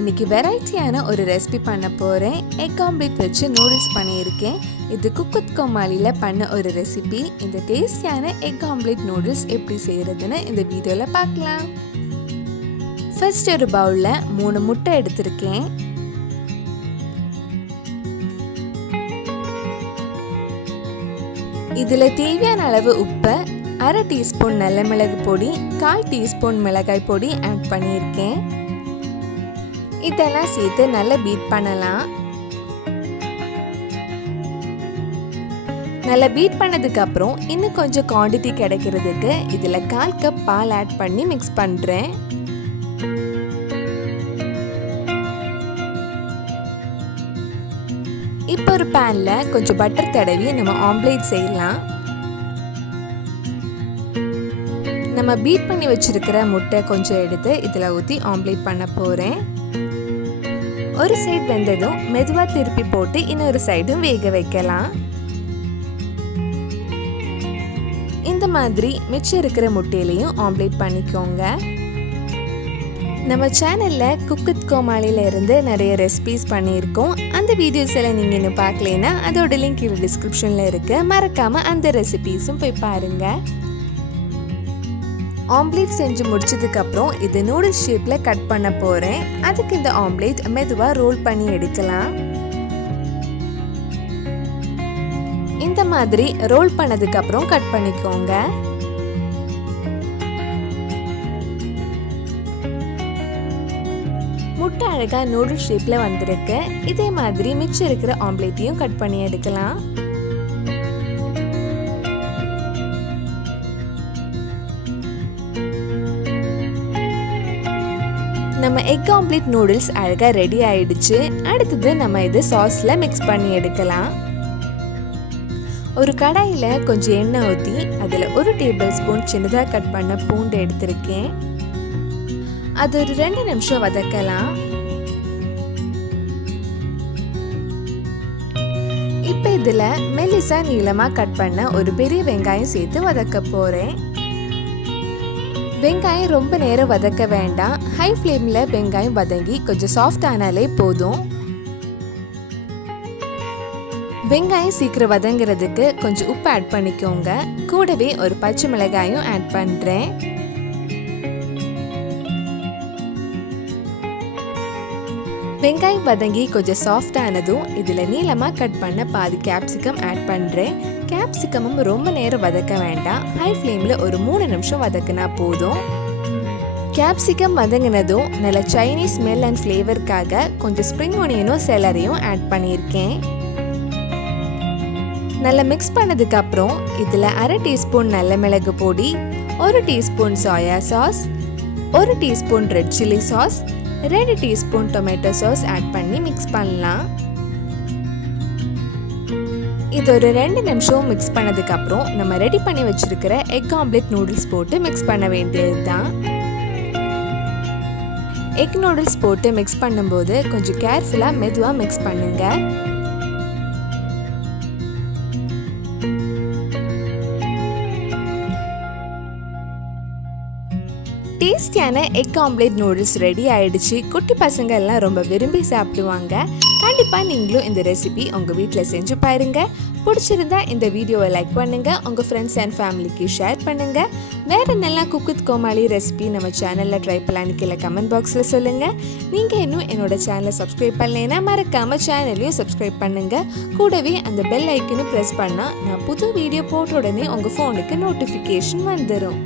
இன்னைக்கு வெரைட்டியான ஒரு ரெசிபி பண்ண போகிறேன். எக் ஆம்லேட் வச்சு நூடுல்ஸ் பண்ணியிருக்கேன். இது குக்கு கோமாளியில் பண்ண ஒரு ரெசிபி. இந்த டேஸ்டியான எக் ஆம்லேட் நூடுல்ஸ் எப்படி செய்கிறதுன்னு இந்த வீடியோவில் பார்க்கலாம். ஃபர்ஸ்ட் ஒரு பவுலில் 3 முட்டை எடுத்திருக்கேன். இதில் தேவையான அளவு உப்பை, 1/2 டீஸ்பூன் நல்ல மிளகு பொடி, 1/4 டீஸ்பூன் மிளகாய் பொடி ஆட் பண்ணியிருக்கேன். இதெல்லாம் சேர்த்து நல்லா பீட் பண்ணலாம். நல்லா பீட் பண்ணதுக்கு அப்புறம் இன்னும் கொஞ்சம் குவாண்டிட்டி கிடைக்கிறதுக்கு இதில் 1/4 கப் பால் ஆட் பண்ணி மிக்ஸ் பண்ணுறேன். இப்போ ஒரு பேனில் கொஞ்சம் பட்டர் தடவி நம்ம ஆம்லேட் செய்யலாம். நம்ம பீட் பண்ணி வச்சிருக்கிற முட்டை கொஞ்சம் எடுத்து இதில் ஊற்றி ஆம்லேட் பண்ண போகிறேன். ஒரு சைடு வெந்ததும் மெதுவாக திருப்பி போட்டு இன்னொரு சைடும் வேக வைக்கலாம். இந்த மாதிரி மிச்சம் இருக்கிற முட்டையிலையும் ஆம்லேட் பண்ணிக்கோங்க. நம்ம சேனலில் குக்கு கோமாளியில் இருந்து நிறைய ரெசிபிஸ் பண்ணியிருக்கோம். அந்த வீடியோஸ் எல்லாம் நீங்கள் இன்னும் பார்க்கலைன்னா அதோட லிங்க் கீழே டிஸ்கிரிப்ஷனில் இருக்கு. மறக்காமல் அந்த ரெசிபிஸும் போய் பாருங்கள். ஆம்லேட் செஞ்சு முடிச்சதுக்கப்புறம் இது நூடுல்ஸ் ஷேப்பில் கட் பண்ண போகிறேன். அதுக்கு இந்த ஆம்லேட் மெதுவாக ரோல் பண்ணி எடுக்கலாம். இந்த மாதிரி ரோல் பண்ணதுக்கப்புறம் கட் பண்ணிக்கோங்க. முட்டை அழகாக நூடுல்ஸ் ஷேப்பில் வந்திருக்கு. இதே மாதிரி மிச்சம் இருக்கிற ஆம்லேட்டையும் கட் பண்ணி எடுக்கலாம். நம்ம எக் ஆம்லேட் நூடுல்ஸ் அழகாக ரெடி ஆயிடுச்சு. அடுத்தது நம்ம இது சாஸில் மிக்ஸ் பண்ணி எடுக்கலாம். ஒரு கடாயில் கொஞ்சம் எண்ணெய் ஊற்றி அதில் 1 டேபிள் ஸ்பூன் சின்னதாக கட் பண்ண பூண்டு எடுத்திருக்கேன். அது ஒரு 2 நிமிஷம் வதக்கலாம். இப்போ இதில் மெல்லிசா நீளமாக கட் பண்ண ஒரு பெரிய வெங்காயம் சேர்த்து வதக்க போகிறேன். வெங்காயம் ரொம்ப நேரம் வதக்க வேண்டாம். ஹை ஃப்ளேமில் வெங்காயம் வதங்கி கொஞ்சம் சாஃப்ட் ஆனாலே போதும். வெங்காயம் சீக்கிரம் வதங்கிறதுக்கு கொஞ்சம் உப்பு ஆட் பண்ணிக்கோங்க. கூடவே ஒரு பச்சை மிளகாயும் ஆட் பண்ணுறேன். வெங்காயம் வதங்கி கொஞ்சம் சாஃப்ட் ஆனதும் இதில் நீளமாக கட் பண்ண பாதி கேப்சிகம் ஆட் பண்ணுறேன். கேப்சிகமும் ரொம்ப நேரம் வதக்க வேண்டாம். ஹை ஃப்ளேமில் ஒரு 3 நிமிஷம் வதக்கினா போதும். கேப்சிகம் வதங்கினதும் நல்ல சைனீஸ் ஸ்மெல் அண்ட் ஃப்ளேவருக்காக கொஞ்சம் ஸ்ப்ரிங் ஆனியனும் செலரியும் ஆட் பண்ணியிருக்கேன். நல்லா மிக்ஸ் பண்ணதுக்கப்புறம் இதில் 1/2 டீஸ்பூன் நல்ல மிளகு பொடி, 1 teaspoon soya sauce, 1 teaspoon red chilli sauce, 2 teaspoon tomato sauce add பண்ணி மிக்ஸ் பண்ணலாம். இது ஒரு 2 நிமிஷம் மிக்ஸ் பண்ணதுக்கப்புறம் நம்ம ரெடி பண்ணி வச்சிருக்கிற எக் ஆம்லேட் நூடுல்ஸ் போட்டு மிக்ஸ் பண்ண வேண்டியது தான். எக் நூடுல்ஸ் போட்டு மிக்ஸ் பண்ணும்போது கொஞ்சம் கேர்ஃபுல்லாக மெதுவாக மிக்ஸ் பண்ணுங்க. டேஸ்டியான எக் ஆம்லேட் நூடுல்ஸ் ரெடி ஆயிடுச்சு. குட்டி பசங்க எல்லாம் ரொம்ப விரும்பி சாப்பிடுவாங்க. கண்டிப்பாக நீங்களும் இந்த ரெசிபி உங்கள் வீட்டில் செஞ்சு பாருங்க. பிடிச்சிருந்தா இந்த வீடியோவை லைக் பண்ணுங்க, உங்கள் ஃப்ரெண்ட்ஸ் அண்ட் ஃபேமிலிக்கு ஷேர் பண்ணுங்க. வேறு நல்லா குக்கு கோமாளி ரெசிபி நம்ம சேனலில் ட்ரை பண்ணலான்னு கீழே கமெண்ட் பாக்ஸில் சொல்லுங்கள். நீங்கள் இன்னும் என்னோட சேனலை சப்ஸ்கிரைப் பண்ணலைன்னா மறக்காமல் சேனலையும் சப்ஸ்கிரைப் பண்ணுங்க. கூடவே அந்த பெல் ஐக்கனும் ப்ரெஸ் பண்ணால் நான் புது வீடியோ போட்ட உடனே உங்கள் ஃபோனுக்கு நோட்டிஃபிகேஷன் வந்துடும்.